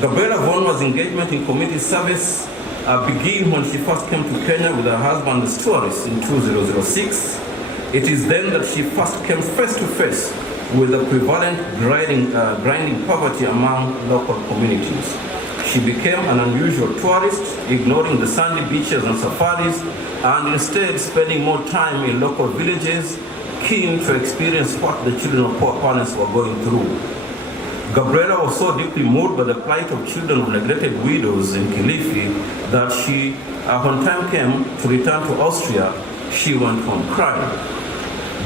Gabriela Vonwald's engagement in community service began when she first came to Kenya with her husband as tourists in 2006. It is then that she first came face to face with the prevalent grinding poverty among local communities. She became an unusual tourist, ignoring the sandy beaches and safaris, and instead spending more time in local villages, keen to experience what the children of poor parents were going through. Gabriela was so deeply moved by the plight of children of neglected widows in Kilifi that she, when time came to return to Austria, she went home crying.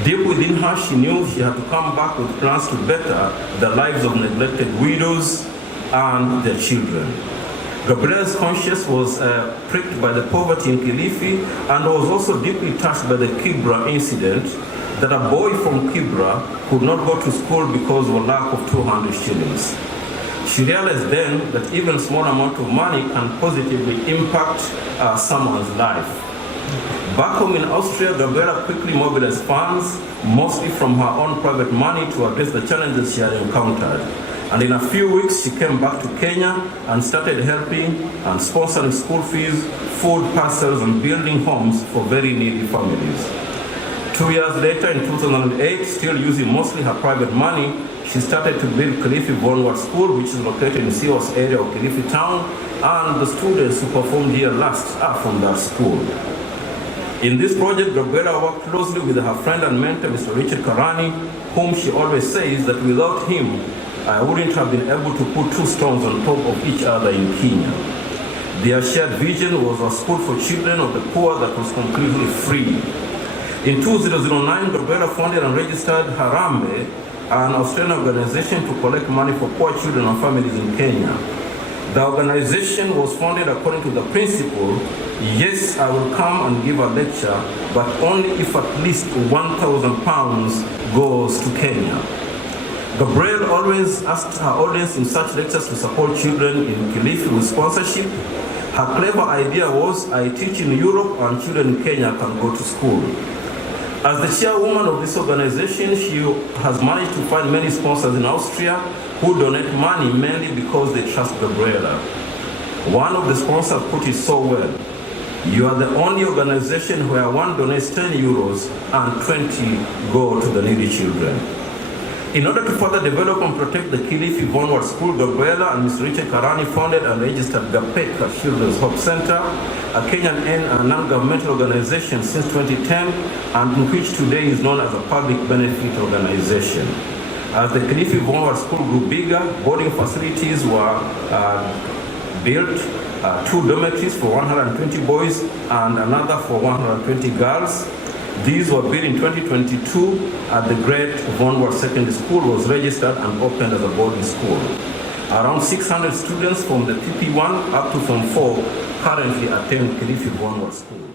Deep within her, she knew she had to come back with plans to better the lives of neglected widows and their children. Gabriela's conscience was pricked by the poverty in Kilifi and was also deeply touched by the Kibra incident, that a boy from Kibra could not go to school because of a lack of 200 shillings. She realized then that even a small amount of money can positively impact someone's life. Back home in Austria, Gabriela quickly mobilized funds, mostly from her own private money, to address the challenges she had encountered. And in a few weeks, she came back to Kenya and started helping and sponsoring school fees, food parcels, and building homes for very needy families. 2 years later, in 2008, still using mostly her private money, she started to build Kilifi Vonwald School, which is located in Siwas area of Kilifi town, and the students who performed here last are from that school. In this project, Gabriela worked closely with her friend and mentor, Mr. Richard Karani, whom she always says that without him, I wouldn't have been able to put two stones on top of each other in Kenya. Their shared vision was a school for children of the poor that was completely free. In 2009, Gabriela founded and registered Harambe, an Australian organization to collect money for poor children and families in Kenya. The organization was founded according to the principle, yes, I will come and give a lecture, but only if at least £1,000 goes to Kenya. Gabrielle always asked her audience in such lectures to support children in Kilifi with sponsorship. Her clever idea was, I teach in Europe and children in Kenya can go to school. As the chairwoman of this organization, she has managed to find many sponsors in Austria who donate money mainly because they trust Gabriela. One of the sponsors put it so well: you are the only organization where one donates 10 euros and 20 go to the needy children. In order to further develop and protect the Kilifi Vonwald School, Gabriela and Mr. Richard Karani founded and registered Gapeka Children's Hope Center, a Kenyan non-governmental organization since 2010, and in which today is known as a public benefit organization. As the Kilifi Vonwald School grew bigger, boarding facilities were built, 2 dormitories for 120 boys and another for 120 girls. These were built in 2022 at the Great Vonwald Secondary School was registered and opened as a boarding school. Around 600 students from the PP1 up to Form 4 currently attend Kilifi Vonwald School.